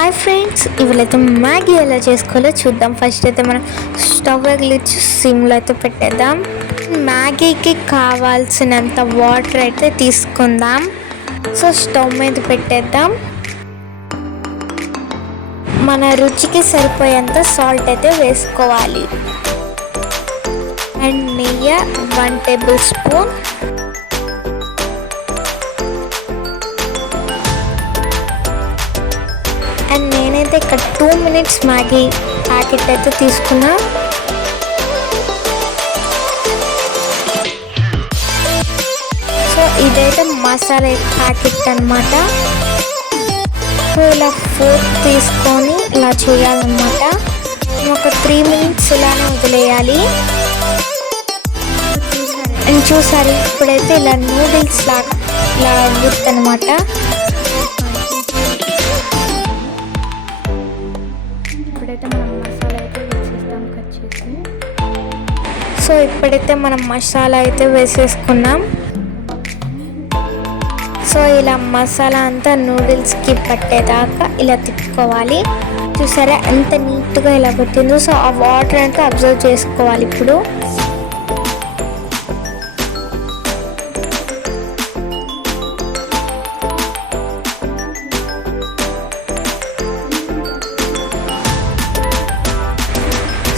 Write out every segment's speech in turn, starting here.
Hi friends, ఇవాళైతే Maggi ఎలా చేసుకోవాలో చూద్దాం. ఫస్ట్ అయితే మనం స్టవ్ వెలిగించి సిమ్లో అయితే పెట్టేద్దాం. మ్యాగీకి కావాల్సినంత వాటర్ అయితే తీసుకుందాం. సో స్టవ్ మీద పెట్టేద్దాం. మన రుచికి సరిపోయేంత సాల్ట్ అయితే వేసుకోవాలి. అండ్ నెయ్యి 1 టేబుల్ స్పూన్. అండ్ నేనైతే ఇక్కడ 2 minutes మ్యాగీ ప్యాకెట్ అయితే తీసుకున్నా. సో ఇదైతే మసాలా ప్యాకెట్ అన్నమాట. సో ఇలా ఫోర్క్ తీసుకొని ఇలా చేయాలన్నమాట. ఒక 3 minutes ఇలానే వదిలేయాలి. అండ్ చూసారు, ఇప్పుడైతే ఇలా నూడిల్స్ లాగా ఇలా అవుతుంది అనమాట. సో ఇప్పుడైతే మనం మసాలా అయితే వేసేసుకున్నాం. సో ఇలా మసాలా అంతా నూడిల్స్కి పట్టేదాకా ఇలా తిప్పుకోవాలి. చూసారా ఎంత నీట్గా ఇలా పెట్టిందో. సో ఆ వాటర్ అంతా అబ్జర్వ్ చేసుకోవాలి. ఇప్పుడు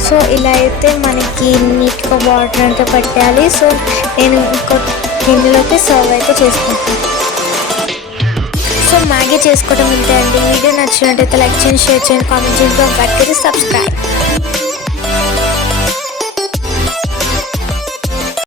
సో ఇలా అయితే మనకి నీట్గా వాటర్ అంతా పట్టాలి. సో నేను ఇంకో గిన్నెలోకి సర్వ్ అయితే చేసుకుంటాను. సో మ్యాగీ చేసుకోవడం ఇంతే అండి. వీడియో నచ్చినట్టయితే లైక్ చేయండి, షేర్ చేయండి, కామెంట్ చేయండి, సబ్స్క్రైబ్.